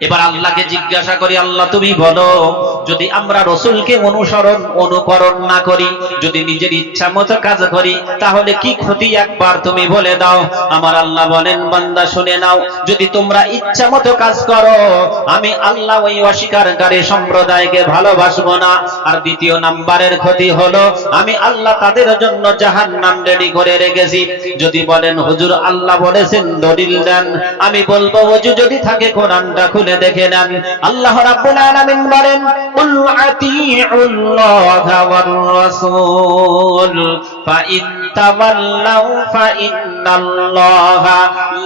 এবার আল্লাহকে জিজ্ঞাসা করি আল্লাহ তুমি বলো। যদি আমরা রসুলকে অনুসরণ, অনুকরণ না করি, যদি নিজের ইচ্ছা মতো কাজ করি, তাহলে কি ক্ষতি একবার তুমি বলে দাও? আমার আল্লাহ বলেন, বান্দা শুনে নাও, যদি তোমরা ইচ্ছা মতো কাজ করো, আমি আল্লাহ ওই অস্বীকারী সম্প্রদায়কে ভালোবাসবো না। আর দ্বিতীয় নাম্বারের ক্ষতি হলো, আমি আল্লাহ তাদের জন্য জাহান নাম রেডি করে রেখেছি। যদি বলেন, হুজুর, আল্লাহ বলেছেন, দলিল দেন। আমি বলব, হুজুর, যদি থাকে, কোরআনটা খুলে দেখে নেন। আল্লাহ রাব্বুল আলামিন বলেন ওয়ার রাসূল ফাইন তাওয়াল্লাউ ফাইন্নাল্লাহা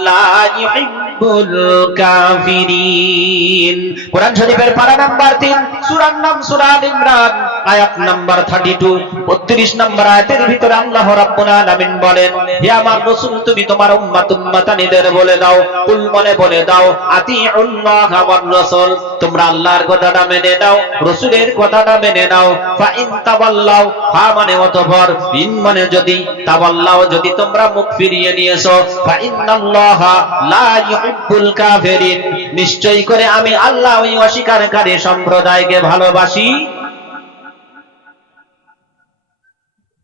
লা ইউহিব্বুল কাফিরিন কোরআন শরীফের পারা নাম্বার 3 সূরার নাম সূরা আল ইমরান, আয়াত নাম্বার 32 32 নাম্বার আয়াতের ভিতরে আল্লাহ রাব্বুল আলামিন বলেন, হে আমার রাসূল, তুমি তোমার উম্মত উম্মতানিদের বলে দাও, কুল মনে বলে দাও আতি আতিউল্লাহ ওয়ার রাসূল, তোমরা আল্লাহর কথাটা মেনে নাও রাসূলের কথাটা মেনে নাও। তাওয়াল্লাও ফা মানে অতঃপর ইন মানে যদি তাওয়াল্লাও যদি তোমরা মুখ ফিরিয়ে নিয়েছো ফা ইন্নাল্লাহা লা নিশ্চয়ই করে আমি আল্লাহ ওই অস্বীকারী সম্প্রদায়কে ভালোবাসি।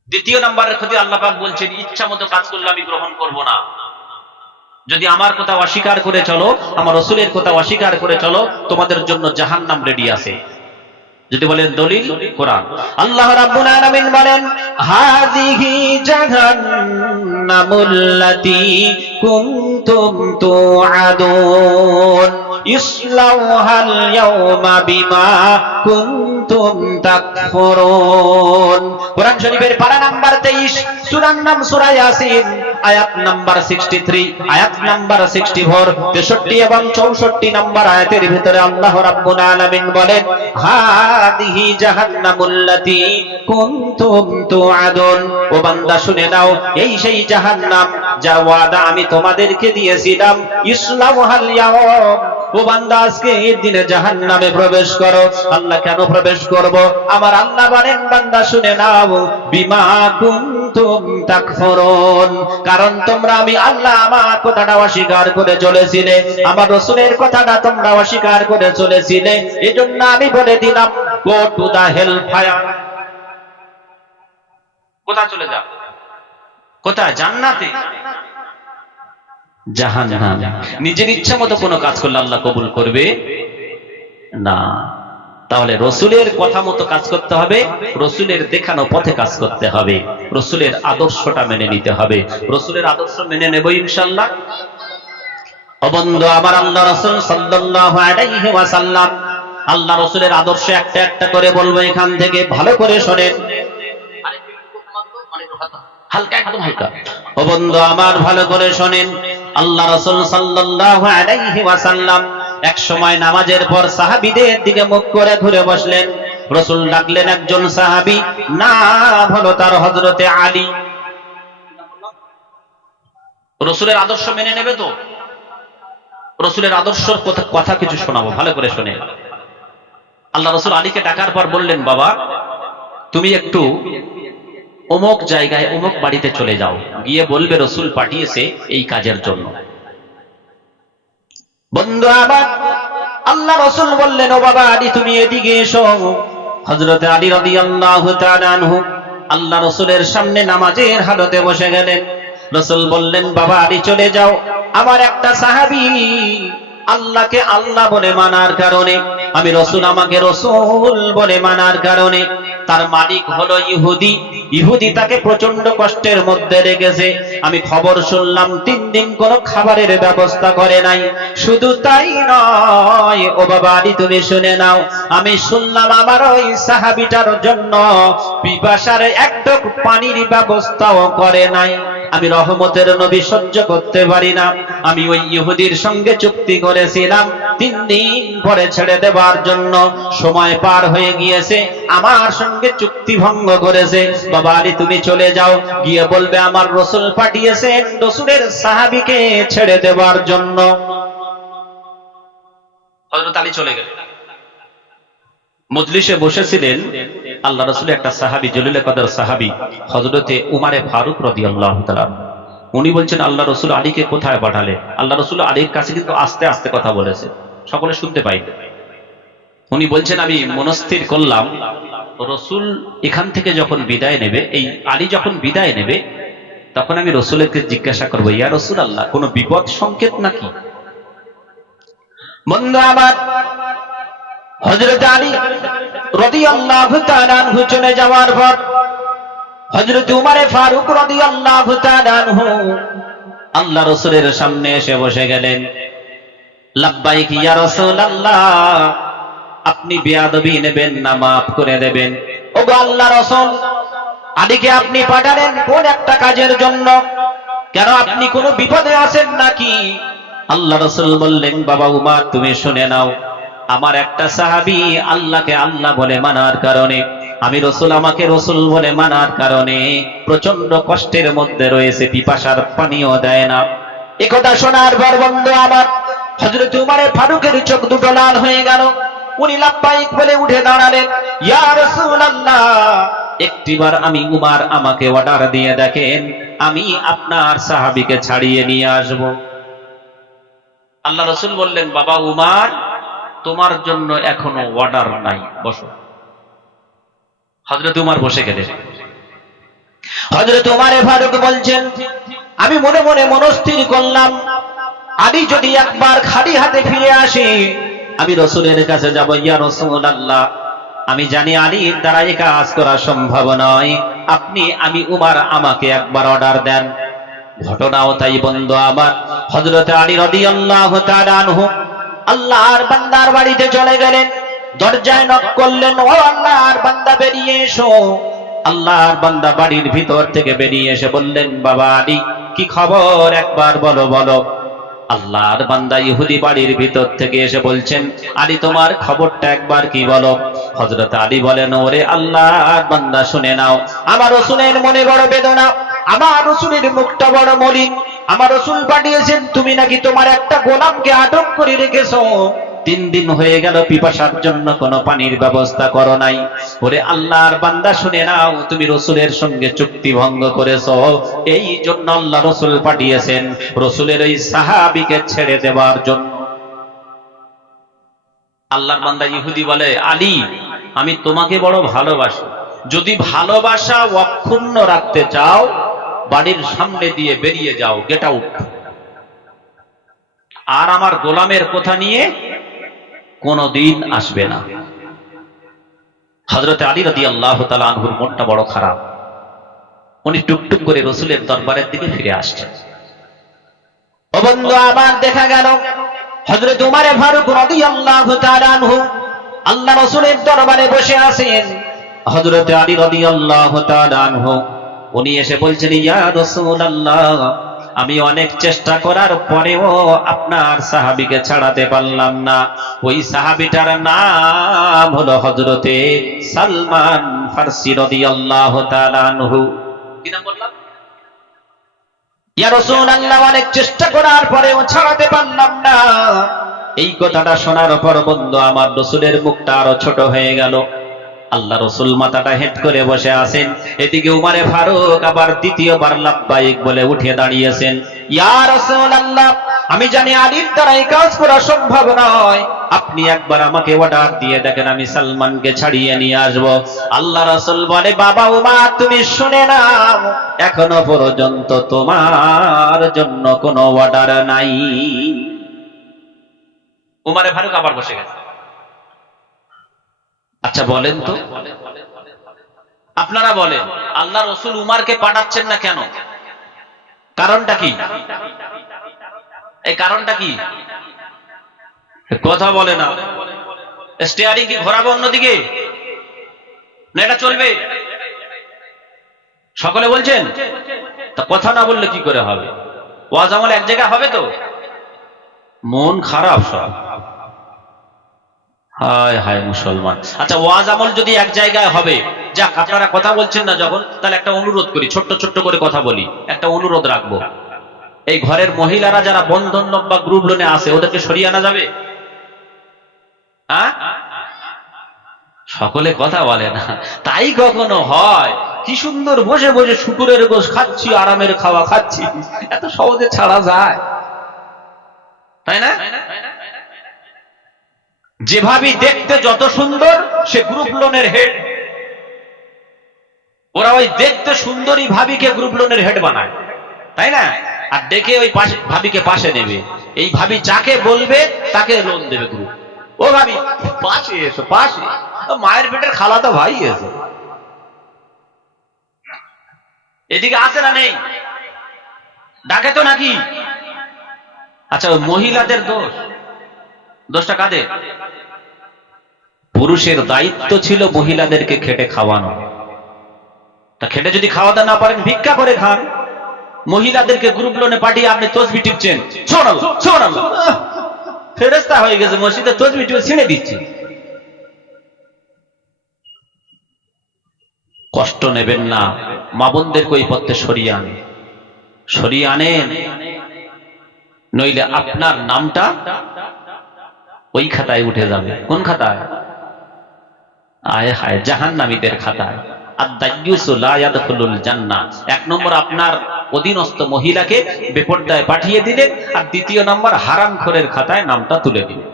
দ্বিতীয় নম্বরের ক্ষতি আল্লাপাক বলছেন, ইচ্ছা মতো কাজ করলে আমি গ্রহণ করব না। যদি আমার কথা অস্বীকার করে চলো, আমার রসুলের কথা অস্বীকার করে চলো, তোমাদের জন্য জাহান্নাম রেডি আছে। যদি বলেন দলিল কোরআন। আল্লাহ রাব্বুল আলামিন বলেন হাযিহি জাহান্নামুল্লাতী কুনতুম তুআদুন। ইসলাউহাল ইয়াওমা বিমা কুনতুম তাকফুরুন। কোরআন শরীফের পারা নাম্বার 23 সূরার নাম সূরা ইয়াসিন, আয়াত নাম্বার 63 আয়াত নাম্বার 64 63 এবং 64 নাম্বার আয়াতের ভিতরে আল্লাহ রাব্বুল আলামিন বলেন, হাদিহি জাহান্নামুল্লাতী কুনতুম তুআদুন। ও বান্দা, শুনে নাও, এই সেই জাহান্নাম যার ওয়াদা আমি তোমাদেরকে দিয়েছিলাম, ইসলামুহাল ইয়াওম ও বান্দা, আজকে এর দিনে জাহান্নামে প্রবেশ করো। আল্লাহ কেন প্রবেশ করব? আমার আল্লাহ বলেন, বান্দা, শুনে নাও। বিমা কারণ তোমরা আমি আল্লাহ আমার কথাটা অস্বীকার করে চলেছিলে। আমার রসুলের কথাটা তোমরা অস্বীকার করে চলেছিলে। এজন্য আমি বলে দিলাম, গো টু দা কোথায় চলে যাও? কোথায়? জান্নাতে? জাহান্নাম। নিজের ইচ্ছা মতো কোনো কাজ করলে আল্লাহ কবুল করবে না। তাহলে রসুলের কথা মতো কাজ করতে হবে রসুলের দেখানো পথে কাজ করতে হবে রসুলের আদর্শটা মেনে নিতে হবে। রসুলের আদর্শ মেনে নেব ইনশাল্লাহ অবন্ধ আমার আল্লাহ রসুল সাল্লাল্লাহু আলাইহি ওয়াসাল্লাম আল্লাহ রসুলের আদর্শ একটা একটা করে বলব এখান থেকে ভালো করে শোনেন। হালকা একদম হালকা। ও বন্ধু আমার ভালো করে শোনেন। আল্লাহ রসুল সাল্লাল্লাহু আলাইহি এক সময় নামাজের পর সাহাবীদের দিকে মুখ করে ঘুরে বসলেন। রসুল ডাকলেন একজন সাহাবী নাম হলো তার হযরতে আলী। রসুলের আদর্শ মেনে নেবে তো? রসুলের আদর্শর কথা কিছু শোনাবো, ভালো করে শুনে। আল্লাহ রসুল আলীকে ডাকার পর বললেন, বাবা, তুমি একটু অমুক জায়গায় অমুক বাড়িতে চলে যাও। গিয়ে বলবে রসুল পাঠিয়েছে এই কাজের জন্য। বন্ধু আবার, আল্লাহ রসুল বললেন, ও বাবা আলী, তুমি এদিকে এসো। হজরত আলী রদি আল্লাহ আল্লাহ রসুলের সামনে নামাজের হালতে বসে গেলেন। রসুল বললেন, বাবা আলী, চলে যাও। আমার একটা সাহাবি আল্লাহকে আল্লাহ বলে মানার কারণে, আমি রসুল আমাকে রসুল বলে মানার কারণে তার মালিক হলো ইহুদি। ইহুদি তাকে প্রচণ্ড কষ্টের মধ্যে রেখেছে। আমি খবর শুনলাম, তিন দিন কোনো খাবারের ব্যবস্থা করে নাই। শুধু তাই নয়, ও বাবা আলী তুমি শুনে নাও। আমি শুনলাম আমার ওই সাহাবিটার জন্য পিপাসার একটক পানির ব্যবস্থাও করে নাই। আমি রহমতের নবী সহ্য করতে পারি না। আমি ওই ইহুদির সঙ্গে চুক্তি করেছিলাম। তিন দিন পরে ছেড়ে দেবার জন্য সময় পার হয়ে গিয়েছে। আমার সঙ্গে চুক্তি ভঙ্গ করেছে। বাবা আলী তুমি চলে যাও। গিয়ে বলবে, আমার রসুল পাঠিয়েছেন রসুলের সাহাবিকে ছেড়ে দেবার জন্য। মজলিসে বসেছিলেন আল্লাহ রসুল একটা সাহাবি, জলিল কদর সাহাবি হজরতে উমারে ফারুক আল্লাহ উনি বলছেন, আল্লাহ রসুল আলীকে কোথায় পাঠালে? আল্লাহ রসুল আলীর কাছে কিন্তু আস্তে আস্তে কথা বলেছে। সকলে শুনতে পাই। উনি বলছেন, আমি মনস্থির করলাম। রসুল এখান থেকে যখন বিদায় নেবে, এই আলী যখন বিদায় নেবে, তখন আমি রসুলকে জিজ্ঞাসা করব, ইয়া রসুল আল্লাহ কোনো বিপদ সংকেত নাকি? আল্লাহ রসুলের সামনে এসে বসে গেলেন। লাব্বাইক, ইয়া আপনি বেয়াদবি নেবেন না, মাফ করে দেবেন। ও গো আল্লাহ রসুল আলীকে আপনি পাঠালেন কোন একটা কাজের জন্য? কেন আপনি কোন বিপদে আছেন নাকি? আল্লাহ রসুল বললেন, বাবা উমার তুমি শুনে নাও, আমার একটা সাহাবি আল্লাহকে আল্লাহ বলে মানার কারণে, আমি রসুল আমাকে রসুল বলে মানার কারণে প্রচণ্ড কষ্টের মধ্যে রয়েছে, পিপাসার পানিও দেয় না। একথা শোনার পর বন্ধু আমার হজরত উমারের ফারুকের চোখ দুটো লাল হয়ে গেল। উনি লাভবাহিক বলে উঠে দাঁড়ালেন, ইয়া রাসূলুল্লাহ, একটিবার আমি উমার আমাকে অর্ডার দিয়ে দেখেন, আমি আপনার সাহাবীকে ছাড়িয়ে নিয়ে আসব। আল্লাহ রসুল বললেন, বাবা উমার, তোমার জন্য এখনও অর্ডার নাই, বসো। হজরত উমার বসে গেলেন। হজরত উমারে ফারুক বলছেন, আমি মনে মনে মনস্থির করলাম আমি যদি একবার খালি হাতে ফিরে আসি, আমি রসুলের কাছে যাব, ইয়া রসুল আল্লাহ আমি জানি আলীর দ্বারা এই কাজ করা সম্ভব নয়। আপনি, আমি, উমার আমাকে একবার অর্ডার দেন। ঘটনাও তাই বন্ধু আমার। হজরত আলী আল্লাহ আল্লাহর বান্দার বাড়িতে চলে গেলেন। দরজায় নক করলেন, ও আল্লাহর বান্দা, বেরিয়ে এসো। আল্লাহর বান্দা বাড়ির ভিতর থেকে বেরিয়ে এসে বললেন, বাবা আলী, কি খবর? একবার বলো বলো। আল্লাহর বান্দা ইহুদি বাড়ির ভিতর থেকে এসে বলছেন, আলী তোমার খবরটা একবার কি বলো? হজরত আলী বলেন, ওরে আল্লাহর বান্দা, শুনে নাও। আমার রসুনের মনে বড় বেদনা, আমার রসুনের মুখটা বড় মলিন। আমার রসুন পাঠিয়েছেন, তুমি নাকি তোমার একটা গোলামকে আটক করে রেখেছো? তিন দিন হয়ে গেল পিপাসার জন্য কোনো পানির ব্যবস্থা করো নাই। ওরে আল্লাহর বান্দা শুনে নাও, তুমি রসুলের সঙ্গে চুক্তি ভঙ্গ করেছ। এই জন্য আল্লাহ রসুল পাঠিয়েছেন রসুলের ওই সাহাবিকে ছেড়ে দেওয়ার জন্য। আল্লাহর বান্দা ইহুদি বলে, আলী, আমি তোমাকে বড় ভালোবাসি। যদি ভালোবাসা অক্ষুণ্ণ রাখতে চাও, বাড়ির সামনে দিয়ে বেরিয়ে যাও গেট আউট আর আমার গোলামের কথা নিয়ে কোনদিন আসবে না। হজরত আলী রাদি আল্লাহ আনহুর মনটা বড় খারাপ। উনি টুকটুক করে রসুলের দরবারের দিকে ফিরে আসছেন। আবার দেখা গেল। হজরত উমারে ফারুক রাদি আল্লাহ আনহু আল্লাহ রসুলের দরবারে বসে আছেন। হজরত আলী রাদি আল্লাহ আনহু, উনি এসে বলছেন, ইয়া রসুল আল্লাহ আমি অনেক চেষ্টা করার পরেও আপনার সাহাবিকে ছাড়াতে পারলাম না। ওই সাহাবিটার নাম হলো হজরতে সালমান ফার্সি রদি আল্লাহ আনহু। কি বললাম? অনেক চেষ্টা করার পরেও ছাড়াতে পারলাম না। এই কথাটা শোনার পর বন্ধু, আমার রসুলের মুখটা আরও ছোট হয়ে গেল। আল্লাহ রসুল মাথাটা হেট করে বসে আছেন। এদিকে উমারে ফারুক আবার দ্বিতীয়বার লাভবাহিক বলে উঠে দাঁড়িয়েছেন। ইয়া রাসূলুল্লাহ, আমি জানি আলীর দ্বারা এই কাজ করা সম্ভব নয়। আপনি একবার আমাকে অর্ডার দিয়ে দেখেন, আমি সালমানকে ছাড়িয়ে নিয়ে আসব। আল্লাহ রাসূল বলে, বাবা উমা, তুমি শুনে নাও, এখনও পর্যন্ত তোমার জন্য কোনো অর্ডার নাই। উমারে ফারুক আবার বসে গেছে। আচ্ছা বলেন তো। আপনারা বলেন, আল্লাহ রসুল উমারকে পাঠাচ্ছেন না কেন? কারণটা কি? এই কারণটা কি? কথা বলে না। স্টেয়ারিং কি ঘোরাবো অন্যদিকে? না এটা চলবে? সকলে বলছেন? তা কথা না বললে কি করে হবে? ওয়াজ আমল এক জায়গায় হবে তো? মন খারাপ সব। হায় হায় মুসলমান। আচ্ছা ওয়াজ আমল যদি এক জায়গায় হবে, যাক, আপনারা কথা বলছেন না যখন, তাহলে একটা অনুরোধ করি, ছোট্ট ছোট্ট করে কথা বলি, একটা অনুরোধ রাখব। এই ঘরের মহিলারা যারা বন্ধন বা গ্রুপ লোনে আছে, ওদেরকে সরিয়ে আনা যাবে? হ্যাঁ? সকলে কথা বলে না। তাই কখনো হয়? কি সুন্দর, বসে বসে শুকুরের গোস খাচ্ছি, আরামের খাওয়া খাচ্ছি। এত সহজে ছাড়া যায়। তাই না? যেভাবে দেখতে যত সুন্দর, সে গ্রুপ লোনের হেড ওরা ওই দেখতে সুন্দরী ভাবিকে গ্রুপ লোনের হেড বানায়, তাই না? আর ডেকে ওই পাশে ভাবিকে পাশে নেবে। এই ভাবি যাকে বলবে, তাকে লোন দেবে গ্রুপ ও ভাবি, পাশে এসো, পাশে। মায়ের পেটের খালা তো ভাই এসো। এদিকে আছে না নেই? ডাকে তো নাকি? আচ্ছা মহিলাদের দোষ। দোষটা কাদের পুরুষের দায়িত্ব ছিল মহিলাদেরকে খেটে খাওয়ানো। তা খেটে যদি খাওয়াতে না পারেন, ভিক্ষা করে খান। মহিলাদেরকে গ্রুপ লোনে পাঠিয়ে আপনি তসবি টিপছেন। শোনালো ফেরেস্তা হয়ে গেছে মসজিদে, তসবি টিপে ছিঁড়ে দিচ্ছে। কষ্ট নেবেন না, মা বোনদেরকে ওই পথে সরিয়ে আনে সরিয়ে আনেন। নইলে আপনার নামটা ওই খাতায় উঠে যাবে। কোন খাতায়? আয় হায়, জাহান্নামীদের খাতায়। এক নম্বর, আপনার অধীনস্থ মহিলাকে বেপর্দায় পাঠিয়ে দিলেন। আর দ্বিতীয় নম্বর হারাম খোরের খাতায় নামটা তুলে দিলেন।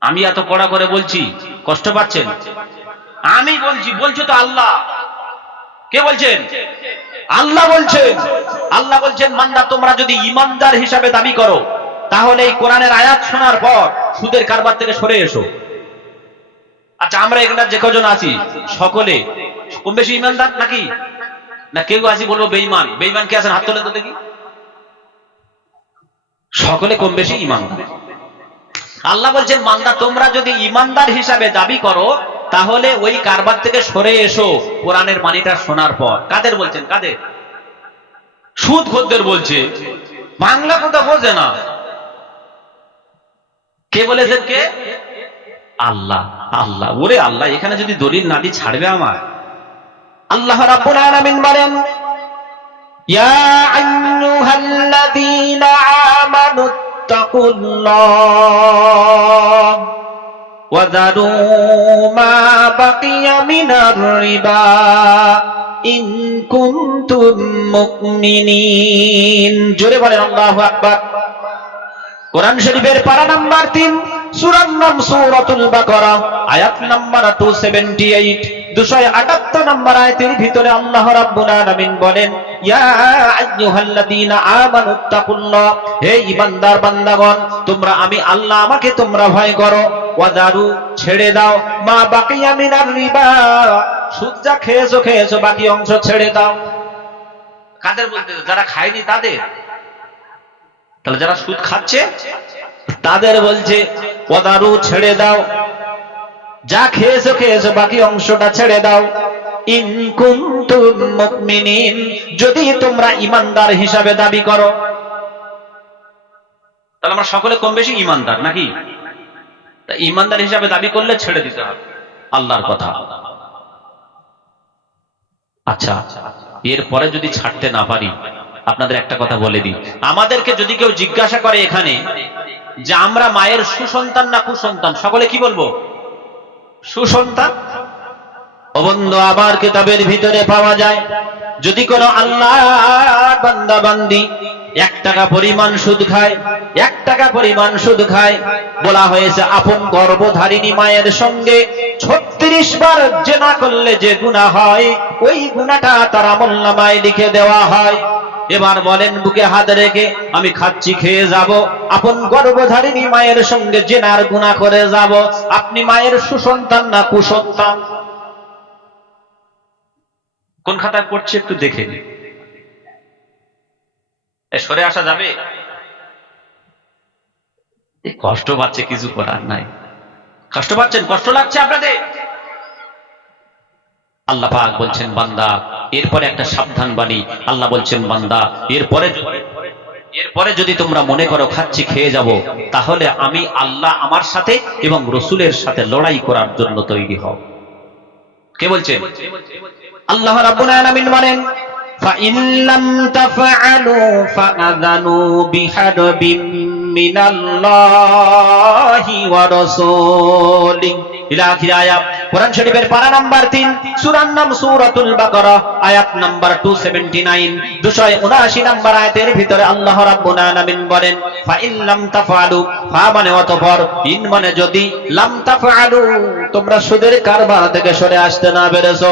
আমি এত কড়া করে বলছি, কষ্ট পাচ্ছেন? আমি বলছি, বলছো তো আল্লাহ। কে বলছেন? আল্লাহ বলছেন। আল্লাহ বলছেন মান্দা তোমরা যদি ইমানদার হিসাবে দাবি করো তাহলে এই কোরআনের আয়াত শোনার পর সুদের কারবার থেকে সরে এসো। আচ্ছা আমরা এখানে যে কজন আছি? সকলে। কম বেশি ইমানদার নাকি? না, কেউ আছি বলব বেইমান বেইমান কে আছেন? হাত তোলে তো দেখি। সকলে কম বেশি ইমানদার। আল্লাহ বলছেন মান্দা তোমরা যদি ইমানদার হিসাবে দাবি করো, তাহলে ওই কারবার থেকে সরে এসো কোরআনের মানিটা শোনার পর। কাদের বলছেন? কাদের? সুদ খদ্দের বলছে। বাংলা কথা বোঝে না। কে বলেছেন কে? আল্লাহ আল্লাহ। ওরে আল্লাহ, এখানে যদি দলিল নাদি ছাড়বে আমার। আল্লাহ বলেন, ইয়া মা রিবা জোরে বলেন, আল্লাহ আকবর। কোরআন শরীফের পারা নাম্বার তিন সুরার নাম সূরাতুল বাকারা, আয়াত নাম্বার 278 278 নাম্বার আয়াতের ভিতরে আল্লাহ রাব্বুল আলামিন বলেন আমি আল্লাহ আমাকে তোমরা ভয় করো ওয়াদারু ছেড়ে দাও, মা বাকিয়া যা খেয়েছো খেয়েছো, বাকি অংশ ছেড়ে দাও। কাদের বলতে যারা খায়নি তাদের? তাহলে যারা সুদ খাচ্ছে, তাদের বলছে পদারু ছেড়ে দাও। যা খেয়েছো খেয়েছো, বাকি অংশটা ছেড়ে দাও। যদি তোমরা ইমানদার হিসাবে দাবি করো। তাহলে আমরা সকলে কম বেশি ইমানদার নাকি? তা ইমানদার হিসাবে দাবি করলে ছেড়ে দিতে হবে, আল্লাহর কথা। আচ্ছা এরপরে যদি ছাড়তে না পারি আপনাদের একটা কথা বলে দিই। আমাদেরকে যদি কেউ জিজ্ঞাসা করে এখানে যে আমরা মায়ের সুসন্তান না কুসন্তান, সকলে কি বলব? সুসন্তান? অবন্ধ আবার কিতাবের ভিতরে পাওয়া যায়, যদি কোনো আল্লাহ বান্দা বান্দি এক টাকা পরিমাণ সুদ খায়, এক টাকা পরিমাণ সুদ খায়, বলা হয়েছে, আপন গর্ভধারিণী মায়ের সঙ্গে ছত্রিশ বার জেনা করলে যে গুণা হয়, ওই গুণাটা তার আমল নামায় লিখে দেওয়া হয়। এবার বলেন বুকে হাত রেখে, আমি খাচ্ছি, খেয়ে যাব। আপন গর্ভধারিণী মায়ের সঙ্গে জেনার গুণা করে যাব। আপনি মায়ের সুসন্তান না কুসন্তান? কোন খাতায় পড়ছে একটু দেখে সরে আসা যাবে? কষ্ট পাচ্ছে, কিছু করার নাই। কষ্ট পাচ্ছেন? কষ্ট লাগছে আপনাদের? আল্লাহ পাক বলছেন বান্দা এরপরে একটা সাবধান বাণী আল্লাহ বলছেন বান্দা এরপরে যদি- এরপরে যদি তোমরা মনে করো খাচ্ছি খেয়ে যাব তাহলে আমি আল্লাহ আমার সাথে এবং রসুলের সাথে লড়াই করার জন্য তৈরি হও কে বলছেন আল্লাহ রাব্বুল আলামিন বলেন فإن لم تفعلوا فأذنوا بحرب من الله ورسوله إلى آخر آيات কোরআন শরীফের পারা নাম্বার তিন, সুরার নাম সূরাতুল বাকারা, আয়াত নাম্বার 279 279 নাম্বার আয়াতের ভিতরে আল্লাহ রাব্বুল আলামিন বলেন ফা মানে অতঃপর, ইন মানে যদি লাম তোমরা সুদের কারবার থেকে সরে আসতে না পেরেছ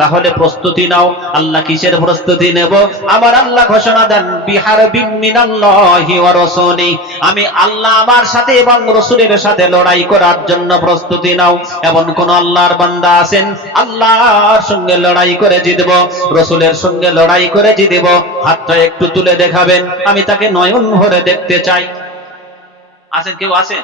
তাহলে প্রস্তুতি নাও, আল্লাহ কিসের প্রস্তুতি নেব? আমার আল্লাহ ঘোষণা দেন বিহারবিম মিনাল্লাহি ওয়া রাসূলি আমি আল্লাহ আমার সাথে এবং রাসূলের সাথে লড়াই করার জন্য প্রস্তুতি নাও এমন কোন আল্লাহর বান্দা আছেন? আল্লাহর সঙ্গে লড়াই করে জিতব, রসুলের সঙ্গে লড়াই করে জিতব। হাতটা একটু তুলে দেখাবেন, আমি তাকে নয়ন ভরে দেখতে চাই। আছেন কেউ? আছেন?